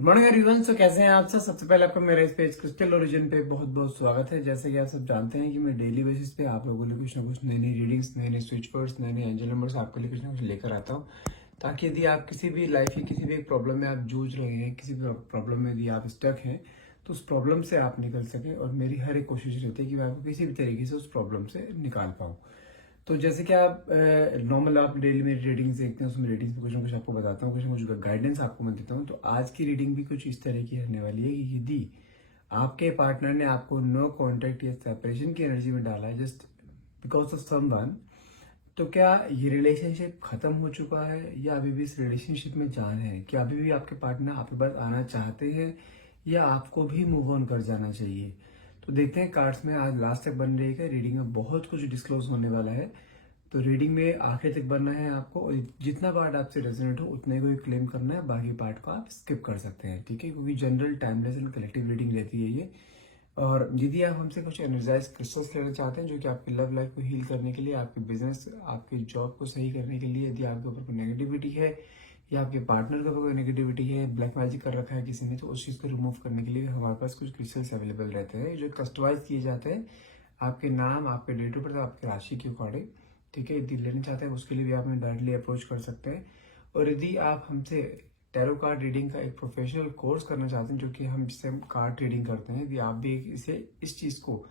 Good morning everyone. सो कैसे हैं आप सब। सबसे पहले आपका मेरे इस पेज क्रिस्टल ओरिजिन पे बहुत बहुत स्वागत है। जैसे कि आप सब जानते हैं कि मैं डेली बेसिस पे आप लोगों के लिए कुछ ना कुछ नई नई रीडिंग्स, नए नए स्विच वर्ड्स, नए नए एंजल नंबर्स आपके लिए कुछ ना कुछ लेकर आता हूँ, ताकि यदि आप किसी भी लाइफ की किसी भी एक प्रॉब्लम में आप जूझ रहे हैं, किसी भी प्रॉब्लम में यदि आप स्टक हैं, तो उस प्रॉब्लम से आप निकल सकें। और मेरी हर एक कोशिश रहती है कि मैं आपको किसी भी तरीके से उस प्रॉब्लम से निकाल पाऊँ। तो जैसे कि आप नॉर्मल आप डेली मेरी रीडिंग्स देखते हैं, उसमें रीडिंग्स में कुछ ना कुछ आपको बताता हूँ, कुछ ना कुछ गाइडेंस आपको मैं देता हूँ। तो आज की रीडिंग भी कुछ इस तरह की रहने वाली है कि यदि आपके पार्टनर ने आपको नो कॉन्टेक्ट या सेपरेशन की एनर्जी में डाला है जस्ट बिकॉज ऑफ समवन, तो क्या ये रिलेशनशिप खत्म हो चुका है या अभी भी इस रिलेशनशिप में जान है? क्या अभी भी आपके पार्टनर आपके पास आना चाहते हैं या आपको भी मूव ऑन कर जाना चाहिए? तो देखते हैं कार्ड्स में आज लास्ट तक बन रही है। रीडिंग में बहुत कुछ डिस्क्लोज होने वाला है, तो रीडिंग में आखिर तक बनना है आपको। और जितना पार्ट आपसे रेजोनेट हो उतने को ही क्लेम करना है, बाकी पार्ट को आप स्किप कर सकते हैं, ठीक है? क्योंकि general, timeless and collective reading रहती है ये। और यदि आप हमसे कुछ एनर्जाइज क्रिस्टल्स लेना चाहते हैं जो कि आपकी लव लाइफ को हील करने के लिए, आपके बिजनेस, आपकी जॉब को सही करने के लिए, यदि आपके ऊपर कोई नेगेटिविटी है या आपके पार्टनर के ऊपर कोई नेगेटिविटी है, ब्लैक मैजिक कर रखा है किसी ने, तो उस चीज़ को रिमूव करने के लिए हमारे पास कुछ क्रिस्टल्स अवेलेबल रहते हैं जो कस्टमाइज किए जाते हैं आपके नाम, आपके डेट ऑफ बर्थ, आपके राशि के अकॉर्डिंग, ठीक है? यदि लेना चाहते हैं उसके लिए भी आप हमें डायरेक्टली अप्रोच कर सकते हैं। और यदि आप हमसे टैरो कार्ड रीडिंग का एक प्रोफेशनल कोर्स करना चाहते हैं, जो कि हम जिससे हम कार्ड रीडिंग करते हैं, यदि आप भी इस चीज़ को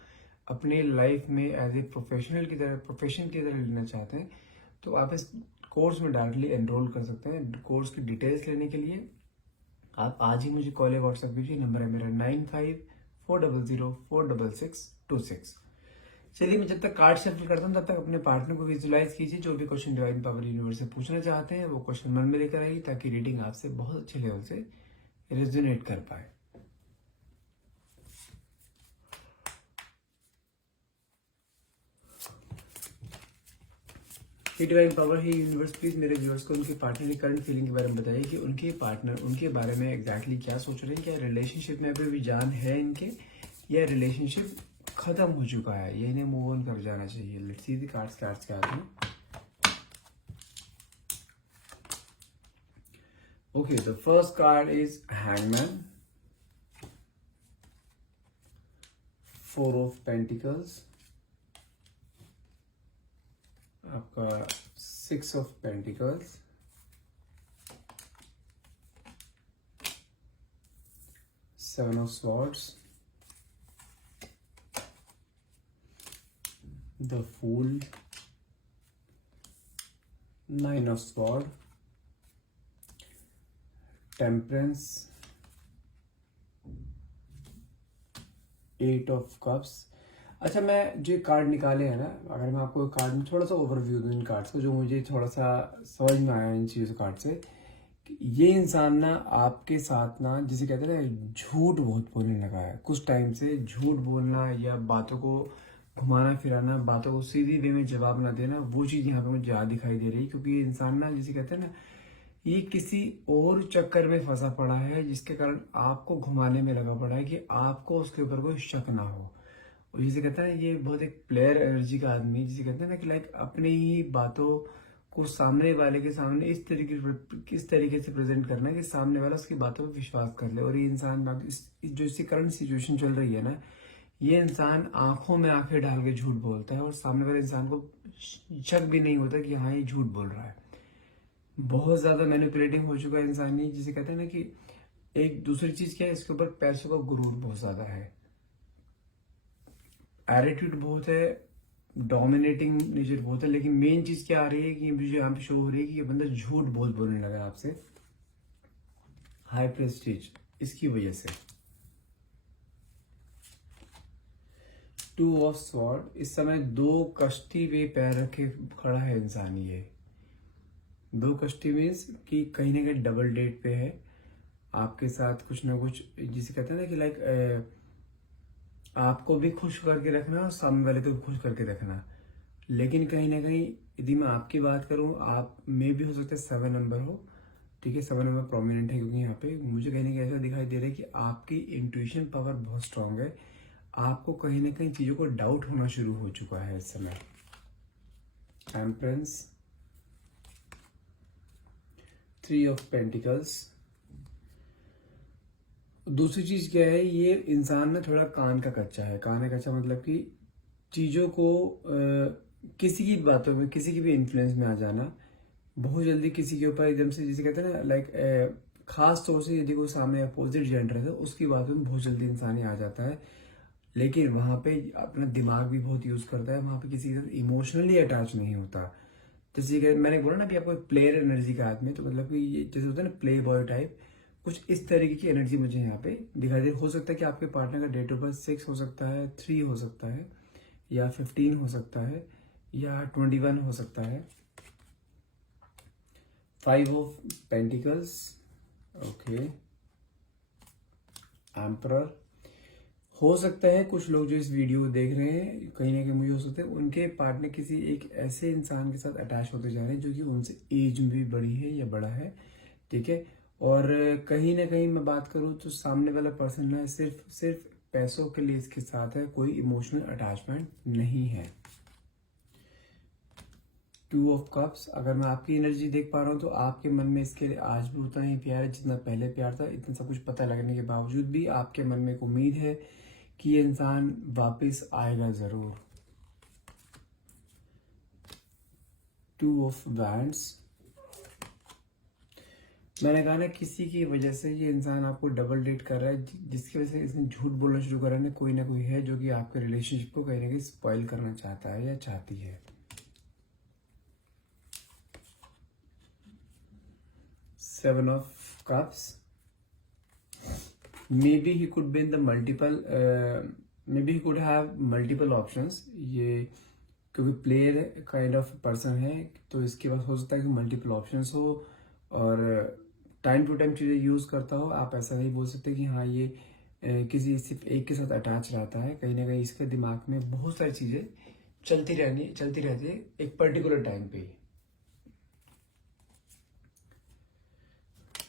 अपने लाइफ में एज ए प्रोफेशनल की तरह, प्रोफेशन की तरह लेना चाहते हैं, तो आप इस कोर्स में डायरेक्टली एनरोल कर सकते हैं। कोर्स की डिटेल्स लेने के लिए आप आज ही मुझे कॉल या व्हाट्सएप कीजिए। नंबर है मेरा 9540046626। चलिए, मैं जब तक कार्ड शफल करता हूँ तब तक अपने पार्टनर को विजुलाइज कीजिए। जो भी क्वेश्चन डिवाइन पावर यूनिवर्स से पूछना चाहते हैं वो क्वेश्चन मन में लेकर आइए, ताकि रीडिंग आपसे बहुत अच्छे लेवल से रेजोनेट कर पाए। डिवाइन पावर है यूनिवर्स, प्लीज मेरे व्यूअर्स को उनके पार्टनर की करंट फीलिंग के बारे में बताइए कि उनके पार्टनर उनके बारे में एग्जैक्टली क्या सोच रहे हैं। क्या रिलेशनशिप में अभी भी जान है इनके, या रिलेशनशिप खत्म हो चुका है, या इन्हें मूव ऑन कर जाना चाहिए? लेट्स सी द कार्ड्स के आते हैं। Okay, the first card is Hangman, Four of Pentacles, आपका Six of Pentacles, Seven of Swords, the Fool, Nine of Swords, Temperance, Eight of Cups। अच्छा, मैं जो कार्ड निकाले हैं ना, अगर मैं आपको कार्ड में थोड़ा सा ओवरव्यू दूं इन कार्ड्स को, जो मुझे थोड़ा सा समझ में आया इन चीज़ों कार्ड से, ये इंसान ना आपके साथ ना, जिसे कहते हैं ना, झूठ बहुत बोलने लगा है कुछ टाइम से। झूठ बोलना या बातों को घुमाना फिराना, बातों को सीधी वे में जवाब ना देना, वो चीज़ यहाँ पे मुझे ज़्यादा दिखाई दे रही है। क्योंकि ये इंसान ना, जिसे कहते हैं ना, ये किसी और चक्कर में फंसा पड़ा है, जिसके कारण आपको घुमाने में लगा पड़ा है कि आपको उसके ऊपर कोई शक ना हो। और जिसे कहते हैं, ये बहुत एक प्लेयर एनर्जी का आदमी, जिसे कहते हैं ना कि लाइक अपनी ही बातों को सामने वाले के सामने किस तरीके से प्रेजेंट करना है कि सामने वाला उसकी बातों पर विश्वास कर ले। और ये इंसान जो इसकी करंट सिचुएशन चल रही है ना, ये इंसान आंखों में आंखें डाल के झूठ बोलता है और सामने वाले इंसान को शक भी नहीं होता कि हाँ ये झूठ बोल रहा है। बहुत ज्यादा मैनिपुलेटिंग हो चुका है इंसान ये, जिसे कहते हैं ना कि एक दूसरी चीज क्या है, इसके ऊपर पैसों का गुरूर बहुत ज्यादा है, एटीट्यूड बहुत है, डोमिनेटिंग नेचर बहुत है। लेकिन मेन चीज क्या आ रही है कि मुझे यहाँ पे शो हो रही है कि ये बंदा झूठ बहुत बोलने लगा आपसे, हाई प्रेस्टीज, इसकी वजह से। टू ऑफ स्वॉर्ड, इस समय दो कश्ती पे पैर रखे खड़ा है इंसान। ये दो कश्ती मीन्स कि कहीं ना कहीं डबल डेट पे है आपके साथ, कुछ ना कुछ, जिसे कहते हैं ना कि लाइक आपको भी खुश करके रखना और सामने वाले को भी खुश करके रखना। लेकिन कहीं ना कहीं यदि मैं आपकी बात करूं, आप में भी हो सकता है 7 नंबर हो, ठीक है? 7 नंबर प्रोमिनेंट है, क्योंकि यहाँ पे मुझे कहीं ना कहीं ऐसा दिखाई दे रहा है कि आपकी इंट्यूशन पावर बहुत स्ट्रांग है। आपको कहीं ना कहीं चीजों को डाउट होना शुरू हो चुका है इस समय। टेम्परेंस, 3 ऑफ पेंटिकल्स, दूसरी चीज क्या है, ये इंसान ना थोड़ा कान का कच्चा है। कान का कच्चा मतलब कि चीजों को किसी की बातों में, किसी की भी इन्फ्लुएंस में आ जाना बहुत जल्दी, किसी के ऊपर एकदम से, जिसे कहते हैं ना लाइक, खास तौर से यदि कोई सामने अपोजिट जेंडर है तो उसकी बातों में बहुत जल्दी इंसान ही आ जाता है। लेकिन वहां पे अपना दिमाग भी बहुत यूज करता है, वहां पे किसी के साथ इमोशनली अटैच नहीं होता। जैसे कि मैंने बोला ना कि आपको प्लेयर एनर्जी का आदमी, तो मतलब कि ये जैसे होता है ना प्ले बॉय टाइप, कुछ इस तरीके की एनर्जी मुझे यहाँ पे दिखाई दे। हो सकता है कि आपके पार्टनर का डेट ऑफ बर्थ 6 हो सकता है, 3 हो सकता है, या 15 हो सकता है, या 21 हो सकता है। 5 ऑफ पेंटिकल्स, ओके, एम्परर। हो सकता है कुछ लोग जो इस वीडियो को देख रहे हैं, कहीं ना कहीं मुझे हो सकता है उनके पार्टनर किसी एक ऐसे इंसान के साथ अटैच होते जा रहे हैं जो कि उनसे एज में भी बड़ी है या बड़ा है, ठीक है। और कहीं ना कहीं मैं बात करूं तो सामने वाला पर्सन ना सिर्फ सिर्फ पैसों के लिए इसके साथ है, कोई इमोशनल अटैचमेंट नहीं है। 2 ऑफ कप्स, अगर मैं आपकी एनर्जी देख पा रहा हूँ तो आपके मन में इसके लिए आज भी उतना ही प्यार है जितना पहले प्यार था। इतना सब कुछ पता लगने के बावजूद भी आपके मन में एक उम्मीद है कि ये इंसान वापस आएगा जरूर। 2 ऑफ वैंड्स, मैंने कहा ना किसी की वजह से ये इंसान आपको डबल डेट कर रहा है, जिसकी वजह से इसने झूठ बोलना शुरू करा है। कोई ना कोई है जो कि आपके रिलेशनशिप को कहीं ना कहीं स्पॉइल करना चाहता है या चाहती है। 7 of cups, maybe he could be in the multiple, maybe he could have multiple options। ये क्योंकि प्लेयर काइंड ऑफ पर्सन है तो इसके पास हो सकता है कि मल्टीपल ऑप्शंस हो और टाइम टू टाइम चीज़ें यूज करता हो। आप ऐसा नहीं बोल सकते कि हाँ ये किसी सिर्फ एक के साथ अटैच रहता है। कहीं ना कहीं इसके दिमाग में बहुत सारी चीजें चलती रहती है एक पर्टिकुलर टाइम पे ही।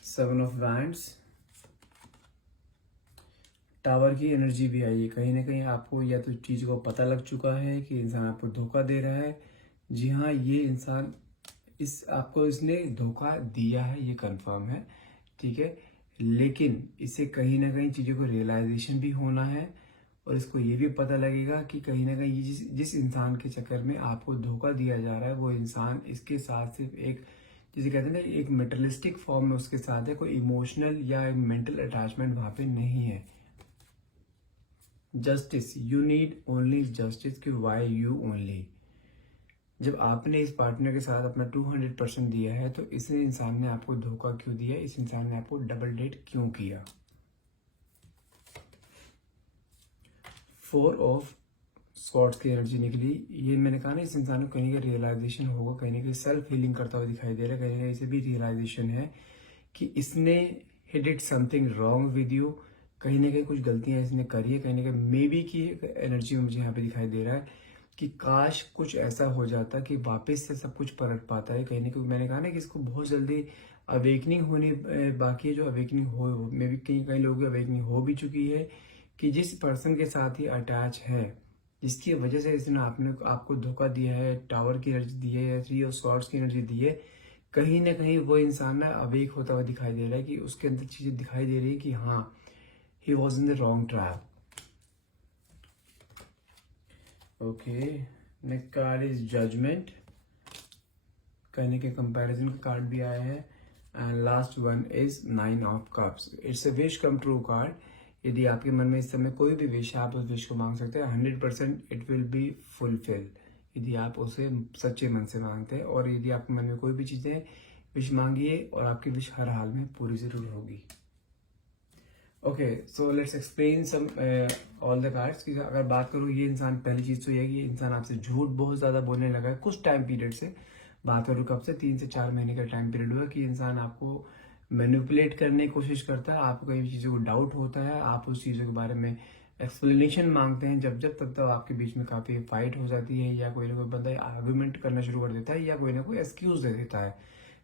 7 ऑफ वैंड्स, टावर की एनर्जी भी आई है। कहीं ना कहीं आपको या तो चीज को पता लग चुका है कि इंसान आपको धोखा दे रहा है। जी हाँ, ये इंसान आपको इसने धोखा दिया है, ये कंफर्म है, ठीक है। लेकिन इसे कहीं ना कहीं चीजों को रियलाइजेशन भी होना है और इसको ये भी पता लगेगा कि कहीं ना कहीं जिस इंसान के चक्कर में आपको धोखा दिया जा रहा है वो इंसान इसके साथ सिर्फ एक, जिसे कहते हैं ना, एक मेटलिस्टिक फॉर्म में उसके साथ है, कोई इमोशनल या मेंटल अटैचमेंट वहां पे नहीं है। Justice, you need only justice, कि वाई यू ओनली। जब आपने इस पार्टनर के साथ अपना 200% दिया है तो इस इंसान ने आपको धोखा क्यों दिया, इस इंसान ने आपको डबल डेट क्यों किया। 4 ऑफ स्वॉर्ड्स की एनर्जी निकली। ये मैंने कहा ना, इस इंसान को कहीं का रियलाइजेशन होगा, कहीं ना कहीं सेल्फ हीलिंग करता हुआ दिखाई दे रहा है। कहीं ना कहीं इसे भी रियलाइजेशन है कि इसने he did something wrong with you. कहीं ना कहीं कुछ गलतियां इसने करी है, कहीं ना कहीं मे बी की एनर्जी में मुझे यहाँ पे दिखाई दे रहा है कि काश कुछ ऐसा हो जाता कि वापस से सब कुछ पलट पाता है। कहीं ना कहीं मैंने कहा ना कि इसको बहुत जल्दी अवेकनिंग होनी बाकी है। जो अवेकनिंग हो मे बी कई लोगों की अवेकनिंग हो भी चुकी है कि जिस पर्सन के साथ ही अटैच है, जिसकी वजह से इसने आपको धोखा दिया है, टावर की एनर्जी दी है या 3 ऑफ स्वॉर्ड्स की एनर्जी दी है, कहीं ना कहीं वो इंसान ना अवेक होता हुआ दिखाई दे रहा है कि उसके अंदर चीजें दिखाई दे रही है कि हाँ, he was in the wrong trap। Okay, next card is judgment। कहने के कंपैरिजन का कार्ड भी आया है। And last one is 9 of cups. It's a wish come true card. यदि आपके मन में इस समय कोई भी विश है, आप उस विश को मांग सकते हैं। 100% इट विल बी फुलफिल यदि आप उसे सच्चे मन से मांगते हैं। और यदि आपके मन में कोई भी चीजें विश मांगिए और आपकी विश हर हाल में पूरी जरूर होगी। Okay, so let's explain some all the cards. की अगर बात करूँ, ये इंसान, पहली चीज तो ये है कि ये इंसान आपसे झूठ बहुत ज्यादा बोलने लगा है कुछ टाइम पीरियड से। बात करूँ कब से, 3 से 4 महीने का टाइम पीरियड हुआ कि इंसान आपको मैनिपुलेट करने की कोशिश करता है। आपको कई चीजों को डाउट होता है, आप उस चीजों के बारे में एक्सप्लेनेशन मांगते हैं। जब जब तब तक आपके बीच में काफी फाइट हो जाती है या कोई ना कोई बंदा आर्गुमेंट करना शुरू कर देता है या कोई ना कोई एक्सक्यूज दे देता है।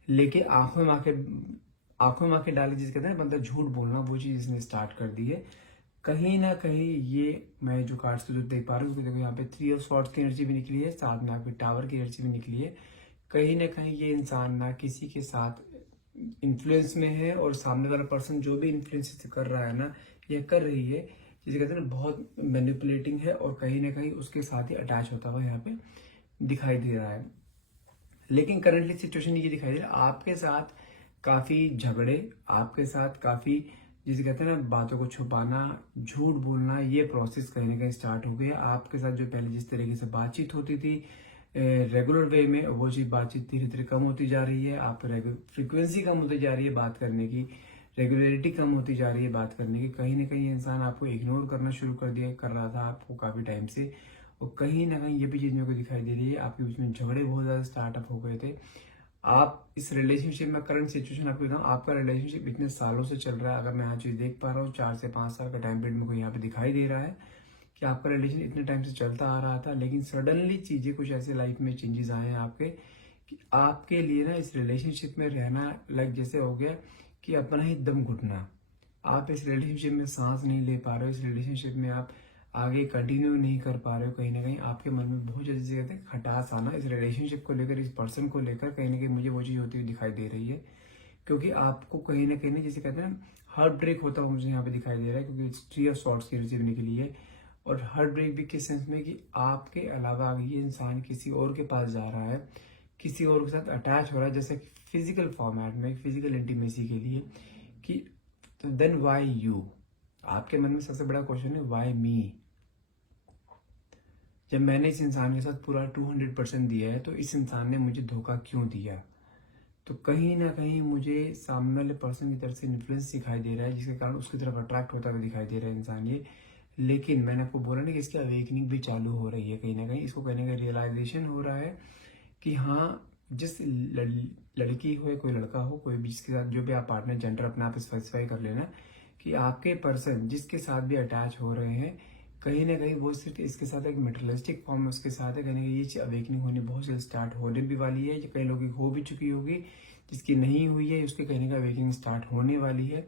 लेकिन आंखों में आंखें डाले जिस कहते हैं बंदा झूठ बोलना, वो चीज इसने स्टार्ट कर दी है। कहीं ना कहीं ये मैं जो कार्ड्स को जो देख पा रहा हूँ, देखो यहाँ पे 3 ऑफ स्वॉर्ड्स की एनर्जी भी निकली है, साथ में आपकी टावर की एनर्जी भी निकली है। कहीं ना कहीं ये इंसान ना किसी के साथ इन्फ्लुएंस में है और सामने वाला पर्सन जो भी इन्फ्लुएंस कर रहा है ना या कर रही है, जिसे कहते हैं ना बहुत मैनिपुलेटिंग है और कहीं ना कहीं उसके साथ ही अटैच होता हुआ यहाँ पे दिखाई दे रहा है। लेकिन करंटली सिचुएशन ये दिखाई दे रहा है आपके साथ काफी झगड़े, आपके साथ काफी जिसे कहते हैं ना बातों को छुपाना, झूठ बोलना, ये प्रोसेस कहीं ना कहीं स्टार्ट हो गया। आपके साथ जो पहले जिस तरीके से बातचीत होती थी रेगुलर वे में, वो चीज बातचीत धीरे धीरे कम होती जा रही है। आप फ्रिक्वेंसी कम होती जा रही है बात करने की, रेगुलरिटी कम होती जा रही है बात करने की। कहीं ना कहीं इंसान आपको इग्नोर करना शुरू कर रहा था आपको काफी टाइम से, और कहीं ना कहीं ये भी चीज मेरे को दिखाई दे रही है आपके बीच में झगड़े बहुत ज्यादा स्टार्टअप हो गए थे। आप इस रिलेशनशिप में, करंट सिचुएशन आपको बताऊं, आपका रिलेशनशिप इतने सालों से चल रहा है। अगर मैं यहाँ चीज देख पा रहा हूँ 4 से 5 साल का टाइम पीरियड में कोई यहाँ पे दिखाई दे रहा है कि आपका रिलेशन इतने टाइम से चलता आ रहा था, लेकिन सडनली चीजें कुछ ऐसे लाइफ में चेंजेस आए हैं आपके कि आपके लिए ना इस रिलेशनशिप में रहना लाइक जैसे हो गया कि अपना ही दम घुटना। आप इस रिलेशनशिप में सांस नहीं ले पा रहे हो, इस रिलेशनशिप में आप आगे कंटिन्यू नहीं कर पा रहे हो। कहीं ना कहीं आपके मन में बहुत ज्यादा कहते हैं खटास आना इस रिलेशनशिप को लेकर, इस पर्सन को लेकर, कहीं ना कहीं मुझे वो चीज होती हुई दिखाई दे रही है। क्योंकि आपको कहीं ना कहीं जैसे कहते हैं हार्ट ब्रेक होता हुआ मुझे यहाँ पे दिखाई दे रहा है, क्योंकि थ्री ऑफ सॉर्ड्स की एनर्जी के लिए। और हार्ट ब्रेक भी किस सेंस में कि आपके अलावा ये इंसान किसी और के पास जा रहा है, किसी और के साथ अटैच हो रहा है, जैसे फिजिकल फॉर्मेट में, फिजिकल इंटीमेसी के लिए कि तो देन वाई यू। आपके मन में सबसे बड़ा क्वेश्चन है वाई मी। जब मैंने इस इंसान के साथ पूरा 200% दिया है तो इस इंसान ने मुझे धोखा क्यों दिया। तो कहीं ना कहीं मुझे सामने वाले पर्सन की तरफ से इन्फ्लुएंस दिखाई दे रहा है, जिसके कारण उसकी तरफ अट्रैक्ट होता हुआ दिखाई दे रहा है इंसान ये। लेकिन मैंने आपको बोला ना कि इसकी अवेकनिंग भी चालू हो रही है, कहीं ना कहीं इसको कहने का रियलाइजेशन हो रहा है कि हाँ, जिस लड़की हो या कोई लड़का हो, कोई भी जिसके साथ जो भी आप पार्टनर जेंडर अपने आप स्पेसिफाई कर लेना कि आपके पर्सन जिसके साथ भी अटैच हो रहे हैं, कहीं ना कहीं वो सिर्फ इसके साथ एक मेटेरियलिस्टिक फॉर्म में उसके साथ है। कहीं ना कहीं ये अवेकनिंग होनी बहुत जल्द स्टार्ट होने भी वाली है। कई लोगों की हो भी चुकी होगी, जिसकी नहीं हुई है उसके कहीं ना कहीं अवेकनिंग स्टार्ट होने वाली है।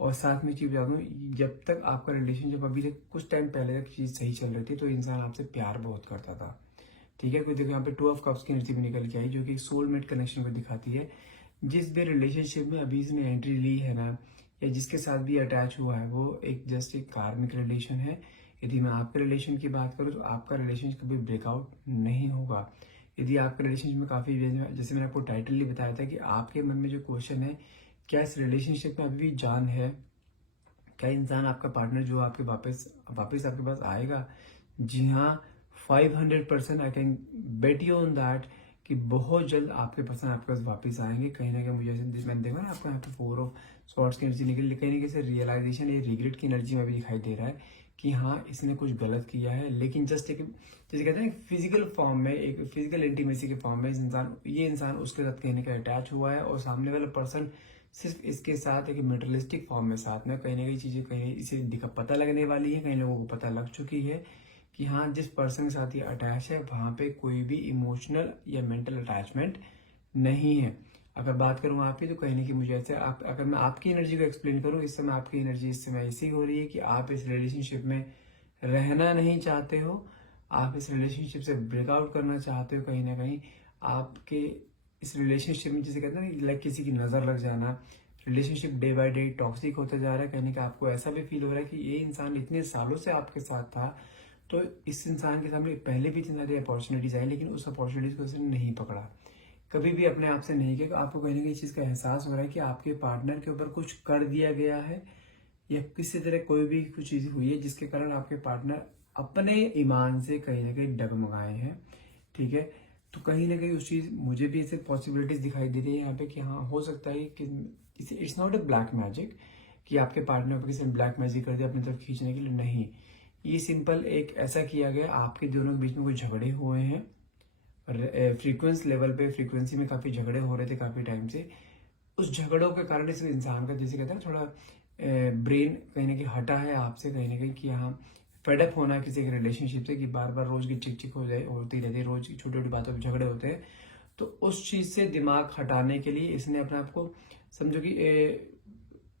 और साथ में चीज बता दूं, जब तक आपका रिलेशनशिप अभी तक कुछ टाइम पहले तक चीज सही चल रही थी तो इंसान आपसे प्यार बहुत करता था, ठीक है। कोई देखो यहाँ पे 2 ऑफ कप्स की एनर्जी भी निकल के आई, जो कि सोलमेट कनेक्शन को दिखाती है। जिस भी रिलेशनशिप में अभी इसने एंट्री ली है ना, या जिसके साथ भी अटैच हुआ है, वो एक जस्ट एक कार्मिक रिलेशन है। यदि मैं आपके रिलेशन की बात करूँ तो आपका रिलेशन कभी ब्रेकआउट नहीं होगा। यदि आपके रिलेशनशिप में काफी, जैसे मैंने आपको टाइटली बताया था कि आपके मन में जो क्वेश्चन है, क्या इस रिलेशनशिप में अभी भी जान है, क्या इंसान आपका पार्टनर जो आपके वापस आपके पास आएगा। जी हाँ, 500% I can bet you on that कि बहुत जल्द आपके पर्सन आपके पास वापस आएंगे। कहीं ना कहीं मुझे मैंने देखा ना आपको यहाँ पे 4 ऑफ सॉर्ड्स की एनर्जी निकली, कहीं ना कहीं रियलाइजेशन, ये रिग्रेट की एनर्जी में भी दिखाई दे रहा है कि हाँ, इसने कुछ गलत किया है। लेकिन जस्ट एक जैसे कहते हैं फिजिकल फॉर्म में, एक फिजिकल इंटीमेसी के फॉर्म में ये इंसान उसके साथ कहीं ना कहीं अटैच हुआ है, और सामने वाला पर्सन सिर्फ इसके साथ एक मेटेरियलिस्टिक फॉर्म में साथ में। कहीं ना कहीं चीजें कहीं इसे पता लगने वाली है, कई लोगों को पता लग चुकी है कि हाँ, जिस पर्सन के साथ ये अटैच है वहां पे कोई भी इमोशनल या मेंटल अटैचमेंट नहीं है। अगर बात करूँ आपकी, तो कहीं ना कहीं मुझे ऐसे अगर मैं आपकी एनर्जी को एक्सप्लेन करूँ, इस समय आपकी एनर्जी इस समय ऐसी हो रही है कि आप इस रिलेशनशिप में रहना नहीं चाहते हो, आप इस रिलेशनशिप से ब्रेकआउट करना चाहते हो। कहीं ना कहीं आपके इस रिलेशनशिप में जिसे कहते हैं ना लाइक किसी की नजर लग जाना, relationship day by day toxic होता जा रहा है। कहीं ना कहीं आपको ऐसा भी फील हो रहा है कि ये इंसान इतने सालों से आपके साथ था, तो इस इंसान के सामने पहले भी इतनी सारी अपॉर्चुनिटीज आई, लेकिन उस अपॉर्चुनिटीज को उसने नहीं पकड़ा, कभी भी अपने आप से नहीं किया। आपको कहीं ना कहीं चीज का एहसास हो रहा है कि आपके पार्टनर के ऊपर कुछ कर दिया गया है, या किसी तरह कोई भी कुछ चीज हुई है जिसके कारण आपके पार्टनर अपने ईमान से कहीं ना कहीं डगमगाए हैं, ठीक है। तो कहीं ना कहीं उस चीज मुझे भी ऐसे पॉसिबिलिटीज दिखाई दे रही है यहाँ पे कि हाँ, हो सकता है कि it's not a black magic कि आपके पार्टनर को किसी ने ब्लैक मैजिक कर दिया अपनी तरफ खींचने के लिए, नहीं। ये सिंपल एक ऐसा किया गया, आपके दोनों के बीच में कुछ झगड़े हुए हैं, फ्रीक्वेंस लेवल पे, फ्रीक्वेंसी में काफी झगड़े हो रहे थे काफी टाइम से। उस झगड़ों के कारण इस इंसान का जैसे कहते हैं थोड़ा ब्रेन कहीं ना कहीं हटा है आपसे, कहीं ना कहीं कि हाँ, फेडअप होना है किसी के रिलेशनशिप से कि बार बार रोज की चिक चिक होती रहती है, रोज की छोटी छोटी बातों पर झगड़े होते हैं। तो उस चीज से दिमाग हटाने के लिए इसने अपने आप को, समझो कि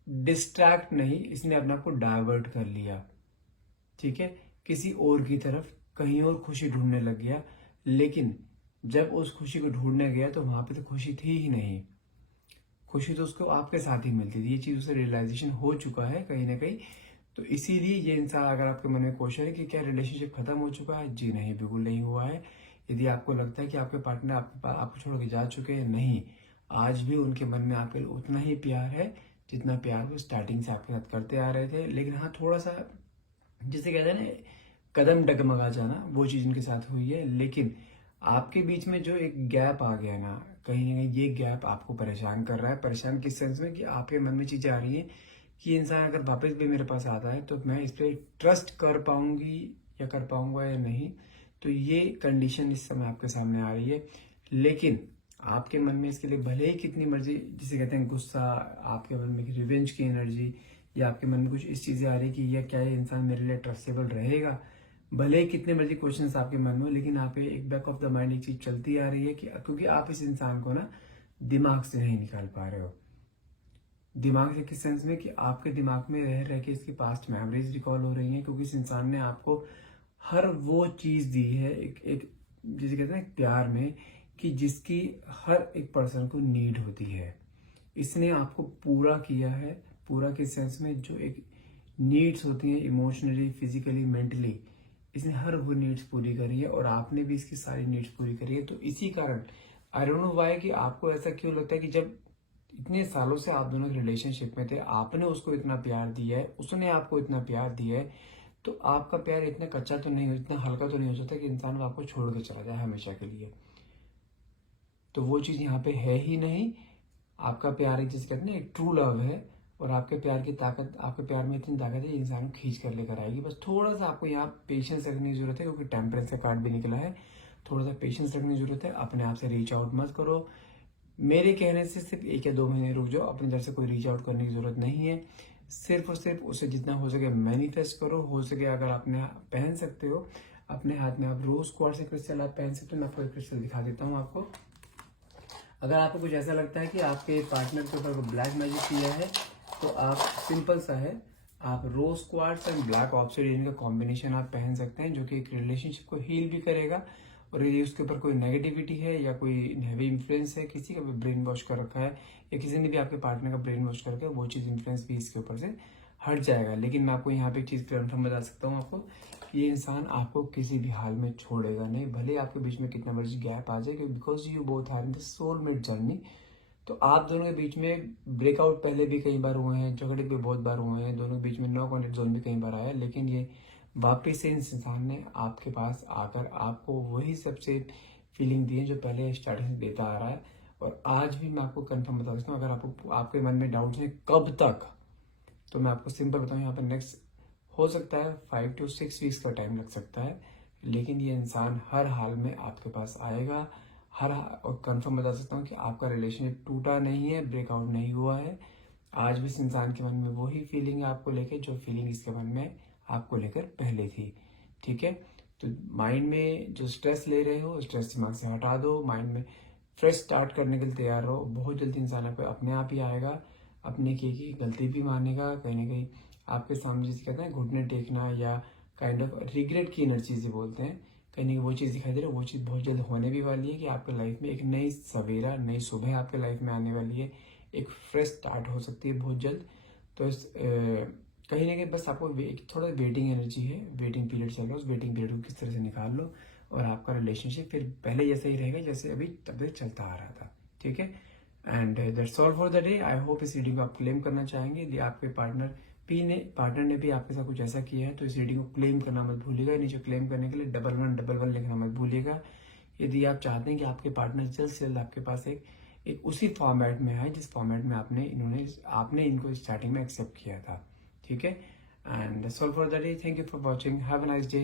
डिस्ट्रैक्ट नहीं, इसने अपने आप को डाइवर्ट कर लिया, ठीक है, किसी और की तरफ, कहीं और खुशी ढूंढने लग गया। लेकिन जब उस खुशी को ढूंढने गया तो वहां पे तो खुशी थी ही नहीं। खुशी तो उसको आपके साथ ही मिलती थी, ये चीज उसे रियलाइजेशन हो चुका है कहीं ना कहीं। तो इसीलिए ये इंसान, अगर आपके मन में क्वेश्चन है कि क्या रिलेशनशिप खत्म हो चुका है, जी नहीं, बिल्कुल नहीं हुआ है। यदि आपको लगता है कि आपके पार्टनर आपको छोड़ के जा चुके हैं, नहीं, आज भी उनके मन में आपके लिए उतना ही प्यार है जितना प्यार वो स्टार्टिंग से आपके साथ करते आ रहे थे। लेकिन हाँ, थोड़ा सा जिसे कहते हैं ना, कदम डगमगा जाना, वो चीज उनके साथ हुई है। लेकिन आपके बीच में जो एक गैप आ गया ना कहीं ये गैप आपको परेशान कर रहा है। परेशान किस सेंस में, कि आपके मन में चीजें आ रही है कि ये इंसान अगर वापस भी मेरे पास आता है तो मैं इस पर ट्रस्ट कर पाऊंगी या कर पाऊंगा या नहीं। तो ये कंडीशन इस समय आपके सामने आ रही है। लेकिन आपके मन में इसके लिए भले ही कितनी मर्जी, जिसे कहते हैं गुस्सा, आपके मन में रिवेंज की एनर्जी, या आपके मन में कुछ इस चीजें आ रही कि यह क्या ये इंसान मेरे लिए ट्रस्टेबल रहेगा, भले ही कितने मर्जी क्वेश्चंस आपके मन में, लेकिन आप एक बैक ऑफ द माइंड एक चीज चलती आ रही है कि क्योंकि आप इस इंसान को ना दिमाग से नहीं निकाल पा रहे हो। दिमाग से किस सेंस में, कि आपके दिमाग में रह रह के इसकी पास्ट मेमोरीज रिकॉल हो रही हैं, क्योंकि इस इंसान ने आपको हर वो चीज दी है एक जिसे कहते हैं प्यार में, कि जिसकी हर एक पर्सन को नीड होती है। इसने आपको पूरा किया है। पूरा किस सेंस में, जो एक नीड्स होती हैं इमोशनली, फिजिकली, मेंटली, इसने हर वो नीड्स पूरी करी है और आपने भी इसकी सारी नीड्स पूरी करी है। तो इसी कारण आई डोंट नो व्हाई कि आपको ऐसा क्यों लगता है कि जब इतने सालों से आप दोनों रिलेशनशिप में थे, आपने उसको इतना प्यार दिया है, उसने आपको इतना प्यार दिया है, तो आपका प्यार इतना कच्चा तो नहीं हो, इतना हल्का तो नहीं हो सकता कि इंसान आपको छोड़ के चला जाए हमेशा के लिए। तो वो चीज यहाँ पे है ही नहीं। आपका प्यार एक, जिसे कहते हैं एक ट्रू लव है, और आपके प्यार की ताकत, आपके प्यार में इतनी ताकत है ये इंसान को खींच कर लेकर आएगी। बस थोड़ा सा आपको यहाँ पेशेंस रखने की जरूरत है, क्योंकि टेम्परेंस का कार्ड भी निकला है। थोड़ा सा पेशेंस रखने की जरूरत है। अपने आप से रीच आउट मत करो। मेरे कहने से सिर्फ 1 या 2 महीने रुक जाओ। अपनी तरफ से कोई रीच आउट करने की जरूरत नहीं है। सिर्फ और सिर्फ उसे जितना हो सके मैनिफेस्ट करो। हो सके अगर आपने पहन सकते हो अपने हाथ में, आप रोज क्वार्ट्ज से क्रिस्टल आप पहन सकते हो। मैं आपको क्रिस्टल दिखा देता हूँ आपको। अगर आपको कुछ ऐसा लगता है कि आपके पार्टनर के ऊपर ब्लैक मैजिक किया है, तो आप सिंपल सा है, आप रोज क्वार्ट्ज एंड ब्लैक ऑब्सिडियन का कॉम्बिनेशन आप पहन सकते हैं, जो कि एक रिलेशनशिप को हील भी करेगा। और यदि उसके ऊपर कोई नेगेटिविटी है या कोई हैवी इन्फ्लुएंस है, किसी का भी ब्रेन वॉश कर रखा है या किसी ने भी आपके पार्टनर का ब्रेन वॉश करके, वो चीज इन्फ्लुएंस भी इसके ऊपर से हट जाएगा। लेकिन मैं आपको यहाँ पे एक चीज कन्फर्म बता सकता हूँ आपको, ये इंसान आपको किसी भी हाल में छोड़ेगा नहीं, भले आपके बीच में कितना मर्जी गैप आ जाए, because you both are in the soulmate journey. तो आप दोनों के बीच में ब्रेकआउट पहले भी कई बार हुए हैं, झगड़े भी बहुत बार हुए हैं, दोनों के बीच में नो कॉन्टेक्ट जोन भी कई बार आया है। लेकिन ये वापिस से इस इंसान ने आपके पास आकर आपको वही सबसे फीलिंग दी है जो पहले स्टार्टिंग से देता आ रहा है। और आज भी मैं आपको कंफर्म बता सकता हूँ, अगर आपको आपके मन में डाउट्स हैं कब तक, तो मैं आपको सिंपल बताऊँ, यहाँ पर नेक्स्ट हो सकता है 5 to 6 वीक्स का टाइम लग सकता है। लेकिन ये इंसान हर हाल में आपके पास आएगा। और कंफर्म बता सकता हूँ कि आपका रिलेशनशिप टूटा नहीं है, ब्रेकआउट नहीं हुआ है। आज भी इस इंसान के मन में वही फीलिंग है आपको लेकर, जो फीलिंग इसके मन में आपको लेकर पहले थी। ठीक है, तो माइंड में जो स्ट्रेस ले रहे हो, स्ट्रेस दिमाग से हटा दो। माइंड में फ्रेश स्टार्ट करने के लिए तैयार रहो। बहुत जल्दी इंसान आपको अपने आप ही आएगा, अपने की गलती भी मानेगा। कहीं ना कहीं आपके सामने जिसे कहते हैं घुटने टेकना या काइंड ऑफ रिग्रेट की एनर्जी से बोलते हैं, कहीं ना कहीं वो चीज़ दिखाई दे रही है। वो चीज़ बहुत जल्द होने भी वाली है कि आपके लाइफ में एक नई सवेरा, नई सुबह आपके लाइफ में आने वाली है। एक फ्रेश स्टार्ट हो सकती है बहुत जल्द। तो कहीं ना कहीं बस आपको थोड़ा वेटिंग एनर्जी है, वेटिंग पीरियड चल रहा है, उस वेटिंग पीरियड को किस तरह से निकाल लो, और आपका रिलेशनशिप फिर पहले जैसा ही रहेगा जैसे अभी तब तक चलता आ रहा था। ठीक है, and that's all for the day. I hope इस रीडिंग को आप क्लेम करना चाहेंगे। यदि आपके पार्टनर ने भी आपके साथ कुछ ऐसा किया है, तो इस रीडिंग को क्लेम करना मत भूलिएगा। नीचे क्लेम करने के लिए 1111 लिखना मत भूलिएगा। यदि आप चाहते हैं कि आपके पार्टनर जल्द से जल्द आपके पास एक उसी फॉर्मेट में आए जिस फॉर्मेट में आपने इनको स्टार्टिंग में एक्सेप्ट किया था। ठीक है, and that's all for the day. Thank you for watching. Have a nice day.